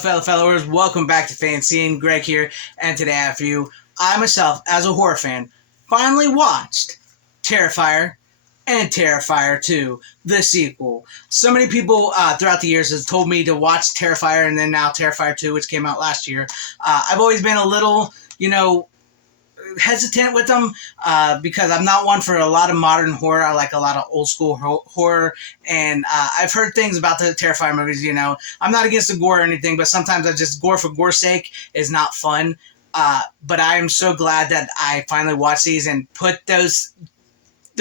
fellow followers, welcome back to FanZcene. Greg here, and today I have for you, I myself, as a horror fan, finally watched Terrifier and Terrifier 2, the sequel. So many people throughout the years have told me to watch Terrifier and then now Terrifier 2, which came out last year. I've always been a little, hesitant with them because I'm not one for a lot of modern horror. I like a lot of old school horror, and I've heard things about the Terrifier movies. I'm not against the gore or anything, but sometimes I just gore for gore's sake is not fun. But I am so glad that I finally watched these and put the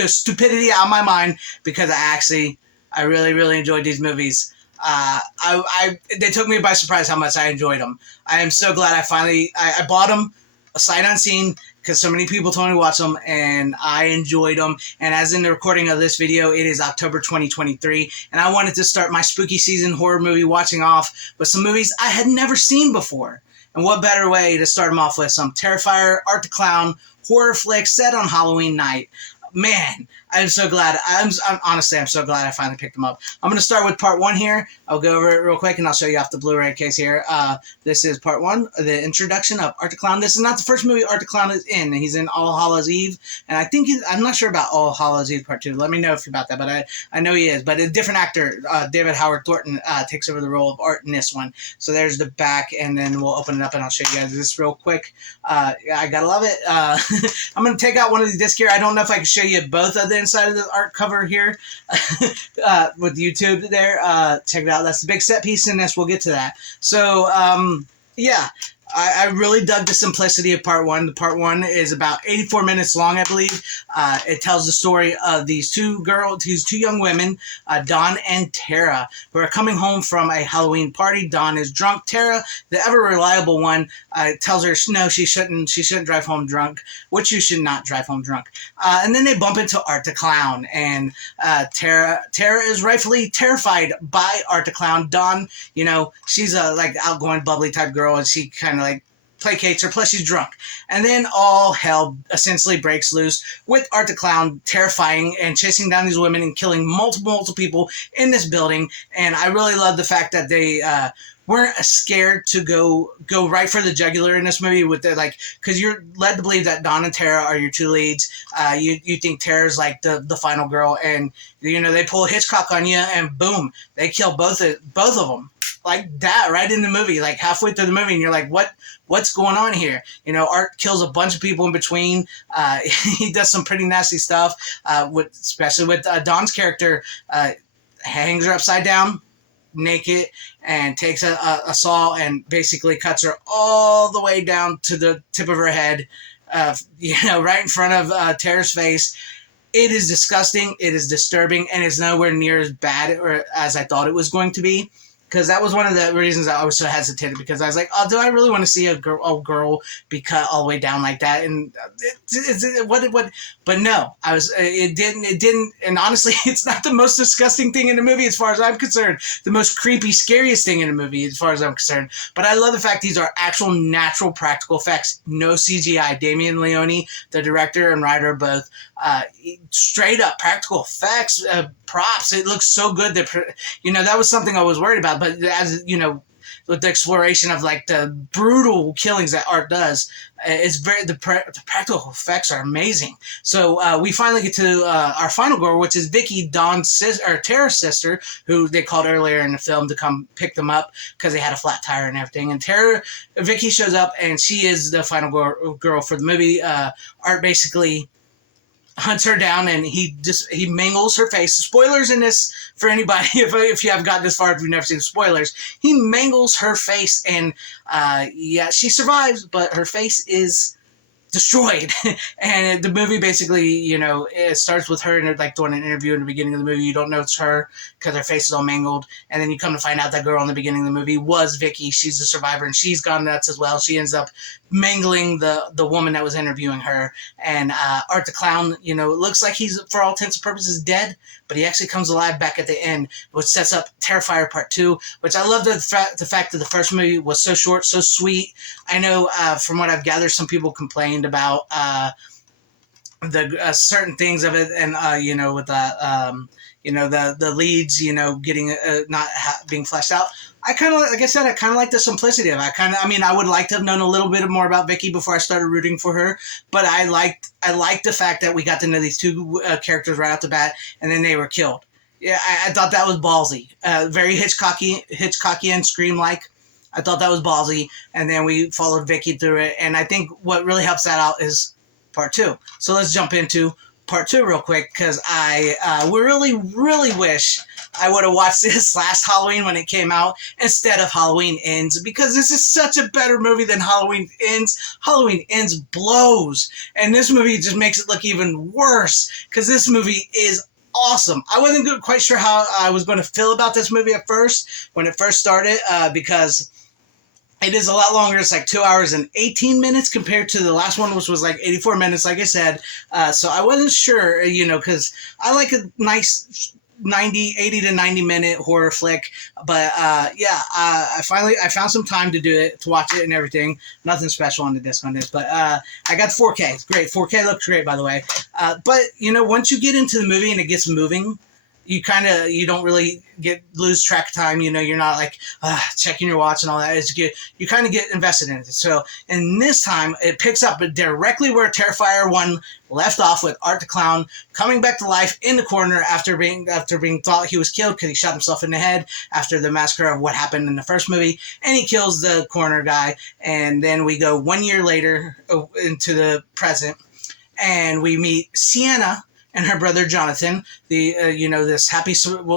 stupidity out of my mind, because I really enjoyed these movies. They took me by surprise how much I enjoyed them. I am so glad I bought them sight unseen, because so many people told me to watch them, and I enjoyed them. And as in the recording of this video, it is October 2023, and I wanted to start my spooky season horror movie watching off with some movies I had never seen before. And what better way to start them off with some Terrifier, Art the Clown, horror flick set on Halloween night. Man, I'm so glad. I'm so glad I finally picked them up. I'm going to start with part 1 here. I'll go over it real quick, and I'll show you off the Blu-ray case here. This is part 1, the introduction of Art the Clown. This is not the first movie Art the Clown is in. He's in All Hallows Eve, and I'm not sure about All Hallows Eve part 2. Let me know if you're about that, but I know he is. But a different actor, David Howard Thornton, takes over the role of Art in this one. So there's the back, and then we'll open it up, and I'll show you guys this real quick. I gotta love it. I'm going to take out one of these discs here. I don't know if I can show you both of the inside of the art cover here with YouTube there. Check it out. That's the big set piece in this. We'll get to that. So, yeah. I really dug the simplicity of part 1. Part 1 is about 84 minutes long, I believe. It tells the story of these two young women, Dawn and Tara, who are coming home from a Halloween party. Dawn is drunk. Tara, the ever reliable one, tells her no, she shouldn't drive home drunk, which you should not drive home drunk. And then they bump into Art the Clown, and Tara is rightfully terrified by Art the Clown. Dawn, she's a outgoing, bubbly type girl, and she kind of placates her, plus she's drunk. And then all hell essentially breaks loose with Art the Clown terrifying and chasing down these women and killing multiple people in this building. And I really love the fact that they weren't scared to go right for the jugular in this movie, with because you're led to believe that Dawn and Tara are your two leads. You think Tara's the final girl, and they pull Hitchcock on you, and boom, they kill both of them. Like that, right in the movie, halfway through the movie, and you're like, what's going on here? Art kills a bunch of people in between. He does some pretty nasty stuff, especially with Dawn's character. Hangs her upside down, naked, and takes a saw and basically cuts her all the way down to the tip of her head, right in front of Tara's face. It is disgusting, it is disturbing, and it's nowhere near as bad as I thought it was going to be. Because that was one of the reasons I was so hesitant, because I was like, oh, do I really want to see a girl be cut all the way down like that? And what? But no, it didn't, and honestly, it's not the most disgusting thing in the movie as far as I'm concerned. The most creepy, scariest thing in the movie as far as I'm concerned. But I love the fact these are actual, natural, practical effects. No CGI. Damien Leone, the director and writer, both straight up practical effects, props. It looks so good that that was something I was worried about. But as with the exploration of the brutal killings that Art does, it's the practical effects are amazing. So we finally get to our final girl, which is Vicky, Tara's sister, who they called earlier in the film to come pick them up because they had a flat tire and everything. And Vicky shows up, and she is the final girl for the movie. Art basically hunts her down, and he mangles her face. Spoilers in this for anybody if you have gotten this far, if you've never seen spoilers. He mangles her face, and she survives, but her face is destroyed. And the movie basically, it starts with her doing an interview in the beginning of the movie. You don't know it's her because her face is all mangled, and then you come to find out that girl in the beginning of the movie was Vicky. She's the survivor, and she's gone nuts as well. She ends up mangling the woman that was interviewing her. And Art the Clown, it looks like he's, for all intents and purposes, dead, but he actually comes alive back at the end, which sets up Terrifier Part 2, which I love the fact that the first movie was so short, so sweet. I know from what I've gathered, some people complained about the certain things of it, and with the leads, getting not being fleshed out. I kind of, like I said, I kind of like the simplicity of it. I mean, I would like to have known a little bit more about Vicky before I started rooting for her, but I liked the fact that we got to know these two characters right off the bat, and then they were killed. Yeah, I thought that was ballsy. Very Hitchcockian, Scream like. I thought that was ballsy, and then we followed Vicky through it, and I think what really helps that out is part two. So let's jump into part two real quick, because I really wish I would have watched this last Halloween when it came out instead of Halloween Ends, because this is such a better movie than Halloween Ends. Halloween Ends blows, and this movie just makes it look even worse, because this movie is awesome. I wasn't quite sure how I was going to feel about this movie at first when it first started, because it is a lot longer. It's like 2 hours and 18 minutes compared to the last one, which was like 84 minutes, like I said. So I wasn't sure, because I like a nice 80 to 90 minute horror flick. But yeah, I found some time to do it, to watch it and everything. Nothing special on the disc on this, but I got 4K. It's great. 4K looks great, by the way. But, once you get into the movie and it gets moving, you don't really lose track of time. You're not like checking your watch and all that. You kind of get invested in it. So in this time, it picks up directly where Terrifier 1 left off, with Art the Clown coming back to life in the corner after being thought he was killed because he shot himself in the head after the massacre of what happened in the first movie, and he kills the corner guy. And then we go 1 year later into the present, and we meet Sienna and her brother Jonathan, this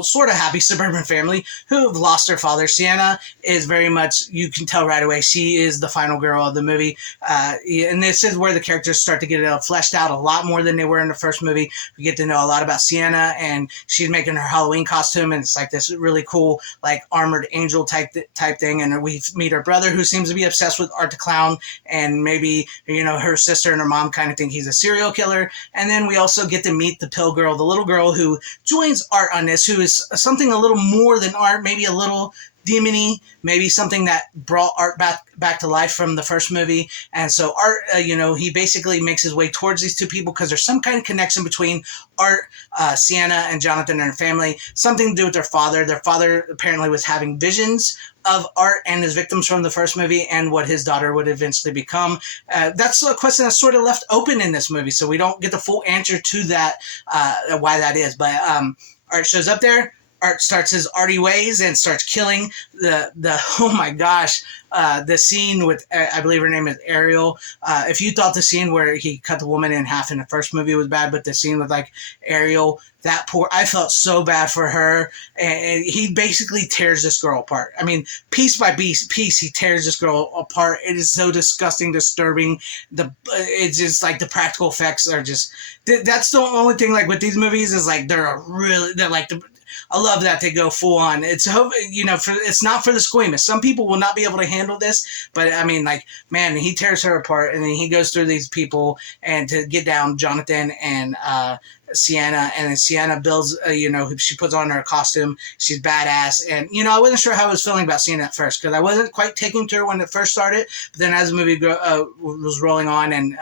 sort of happy suburban family who have lost their father. Sienna is very much, you can tell right away, she is the final girl of the movie. And this is where the characters start to get fleshed out a lot more than they were in the first movie. We get to know a lot about Sienna, and she's making her Halloween costume, and it's like this really cool, like armored angel type thing. And we meet her brother, who seems to be obsessed with Art the Clown, and maybe, her sister and her mom kind of think he's a serial killer. And then we also get to meet the pill girl, the little girl who joins Art on this, who is something a little more than Art, maybe a little demony, maybe something that brought Art back to life from the first movie. And so Art, he basically makes his way towards these two people because there's some kind of connection between Art, Sienna, and Jonathan and her family. Something to do with their father. Their father apparently was having visions of Art and his victims from the first movie and what his daughter would eventually become. That's a question that's sort of left open in this movie, so we don't get the full answer to that, why that is. But Art shows up there. Art starts his arty ways and starts killing the oh my gosh, the scene with, I believe her name is Ariel. If you thought the scene where he cut the woman in half in the first movie was bad, but the scene with like Ariel, I felt so bad for her, and he basically tears this girl apart. I mean, piece by piece, he tears this girl apart. It is so disgusting, disturbing. It's just like the practical effects are just. That's the only thing like with these movies is like they're like the. I love that they go full on. It's it's not for the squeamish. Some people will not be able to handle this, but I mean, like, man, he tears her apart, and then he goes through these people and to get down Jonathan and Sienna, and then Sienna builds, she puts on her costume. She's badass, and I wasn't sure how I was feeling about Sienna at first because I wasn't quite taking to her when it first started. But then as the movie was rolling on, and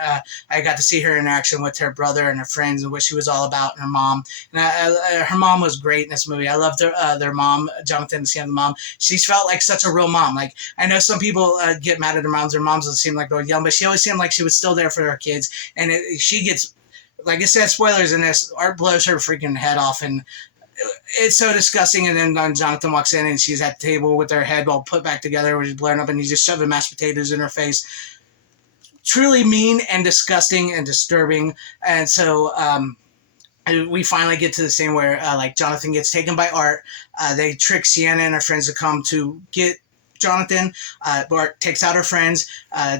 I got to see her interaction with her brother and her friends and what she was all about, and her mom. And her mom was great in this movie. I loved their mom, Jonathan and Sienna's mom. She felt like such a real mom. Like, I know some people get mad at their moms. Their moms don't seem like they're young, but she always seemed like she was still there for her kids. And she gets, like I said, spoilers in this, Art blows her freaking head off, and it's so disgusting. And then Jonathan walks in, and she's at the table with her head all put back together, where she's blaring up, and he's just shoving mashed potatoes in her face. Truly mean and disgusting and disturbing. And so we finally get to the scene where like Jonathan gets taken by Art. They trick Sienna and her friends to come to get Jonathan. Art takes out her friends.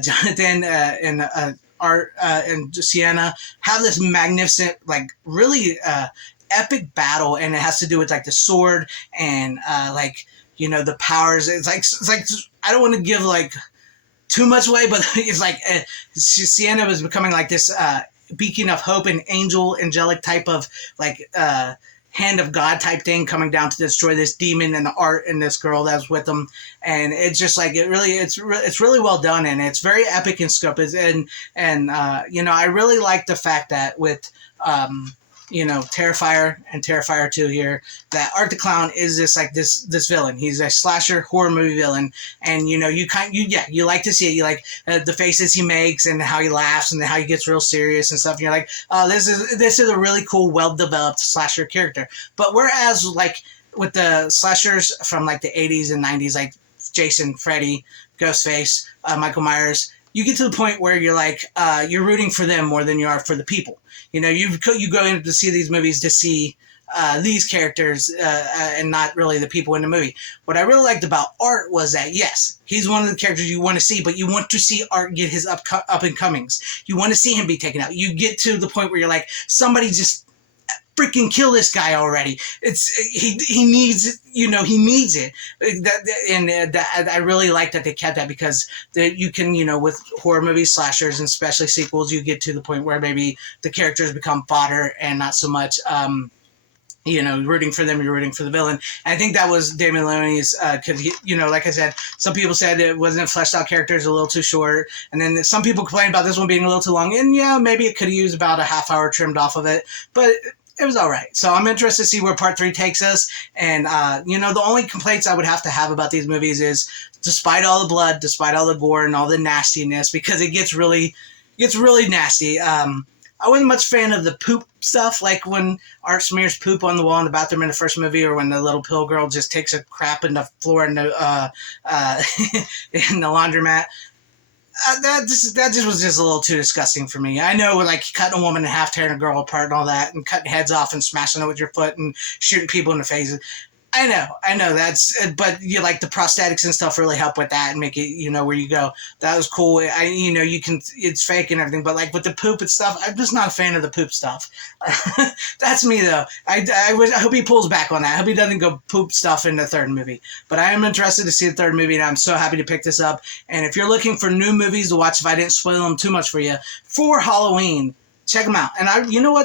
Jonathan and Art and Sienna have this magnificent, like, really epic battle, and it has to do with like the sword and the powers. It's like I don't want to give like too much away, but it's like Sienna was becoming like this beacon of hope and angelic type of like hand of God type thing, coming down to destroy this demon and the Art and this girl that was with them. And it's just like, it's really well done, and it's very epic in scope. I really like the fact that with Terrifier and Terrifier 2 here, that Art the Clown is this villain. He's a slasher horror movie villain, and you like to see it. You like the faces he makes and how he laughs and how he gets real serious and stuff. And you're like, oh, this is a really cool, well developed slasher character. But whereas with the slashers from the 80s and 90s, like Jason, Freddy, Ghostface, Michael Myers, you get to the point where you're you're rooting for them more than you are for the people. You go in to see these movies to see these characters and not really the people in the movie. What I really liked about Art was that, yes, he's one of the characters you want to see, but you want to see Art get his up and comings. You want to see him be taken out. You get to the point where you're like, somebody just freaking kill this guy already. He needs it. I really like that they kept that, because you can, with horror movies, slashers, and especially sequels, you get to the point where maybe the characters become fodder and not so much rooting for them, you're rooting for the villain. And I think that was Damien Leone's, because, like I said, some people said it wasn't fleshed out characters, a little too short. And then some people complained about this one being a little too long. And yeah, maybe it could have used about a half hour trimmed off of it. But it was all right. So I'm interested to see where part 3 takes us. And, the only complaints I would have to have about these movies is, despite all the blood, despite all the gore and all the nastiness, because it gets really nasty. I wasn't much fan of the poop stuff, like when Art smears poop on the wall in the bathroom in the first movie, or when the little pill girl just takes a crap in the floor in the in the laundromat. That just was just a little too disgusting for me. I know, cutting a woman in half, tearing a girl apart and all that, and cutting heads off and smashing it with your foot and shooting people in the face. I know but the prosthetics and stuff really help with that and make it, where you go. That was cool. It's fake and everything, but with the poop and stuff, I'm just not a fan of the poop stuff. That's me though. I hope he pulls back on that. I hope he doesn't go poop stuff in the third movie. But I am interested to see the third movie, and I'm so happy to pick this up. And if you're looking for new movies to watch, if I didn't spoil them too much for you, for Halloween, check them out. And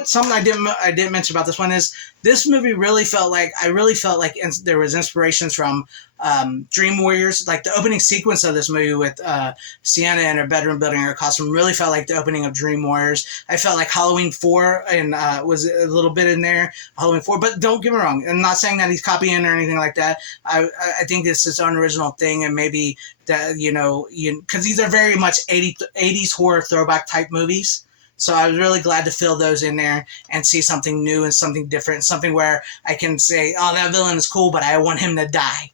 something I didn't mention about this one is, this movie really felt like there was inspirations from Dream Warriors. Like the opening sequence of this movie with Sienna in her bedroom building her costume really felt like the opening of Dream Warriors. I felt like Halloween 4 and was a little bit in there, Halloween 4. But don't get me wrong, I'm not saying that he's copying or anything like that. I think it's his own original thing, and maybe that because these are very much 80s horror throwback type movies. So I was really glad to fill those in there and see something new and something different, something where I can say, oh, that villain is cool, but I want him to die,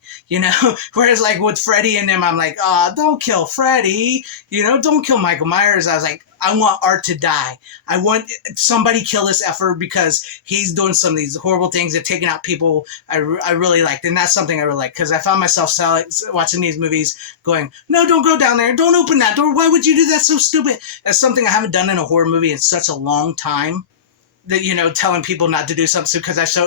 Whereas with Freddy and them, I'm like, oh, don't kill Freddy, don't kill Michael Myers. I was like, I want Art to die. I want somebody kill this effort, because he's doing some of these horrible things and taking out people I really liked. And that's something I really like, because I found myself watching these movies going, no, don't go down there. Don't open that door. Why would you do that? So stupid. That's something I haven't done in a horror movie in such a long time. That telling people not to do something, because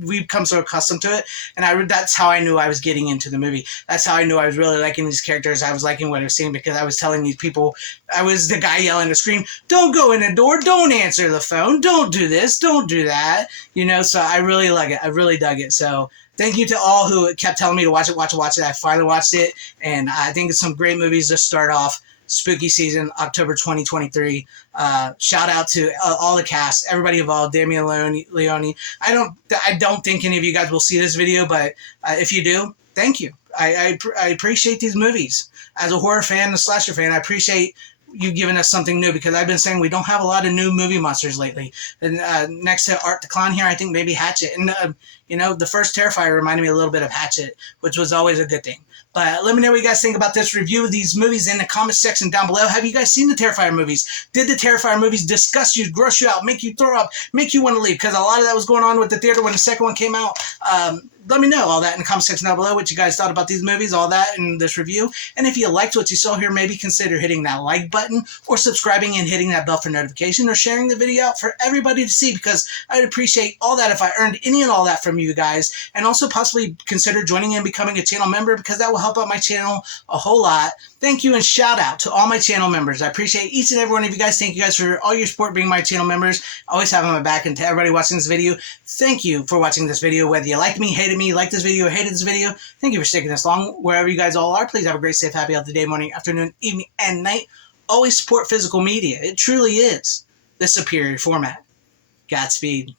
we've come so accustomed to it, and that's how I knew I was getting into the movie. That's how I knew I was really liking these characters. I was liking what I was seeing, because I was telling these people, I was the guy yelling to scream, don't go in the door, don't answer the phone, don't do this, don't do that, So I really like it. I really dug it. So thank you to all who kept telling me to watch it. I finally watched it, and I think it's some great movies to start off spooky season, October 2023. Shout out to all the cast, everybody involved, Damien Leone. I don't think any of you guys will see this video, but if you do, thank you. I appreciate these movies. As a horror fan, a slasher fan, I appreciate you giving us something new, because I've been saying we don't have a lot of new movie monsters lately. And next to Art the Clown here, I think maybe Hatchet. And, the first Terrifier reminded me a little bit of Hatchet, which was always a good thing. But let me know what you guys think about this review of these movies in the comment section down below. Have you guys seen the Terrifier movies? Did the Terrifier movies disgust you, gross you out, make you throw up, make you want to leave? Because a lot of that was going on with the theater when the second one came out. Let me know all that in the comment section down below, what you guys thought about these movies, all that in this review. And if you liked what you saw here, maybe consider hitting that like button, or subscribing and hitting that bell for notification, or sharing the video out for everybody to see, because I'd appreciate all that if I earned any and all that from you guys. And also possibly consider joining and becoming a channel member, because that will help out my channel a whole lot. Thank you, and shout out to all my channel members. I appreciate each and every one of you guys. Thank you guys for all your support being my channel members. Always having my back. And to everybody watching this video, thank you for watching this video. Whether you liked me, hated me, liked this video, or hated this video, thank you for sticking this long. Wherever you guys all are, please have a great, safe, happy, healthy day, morning, afternoon, evening, and night. Always support physical media. It truly is the superior format. Godspeed.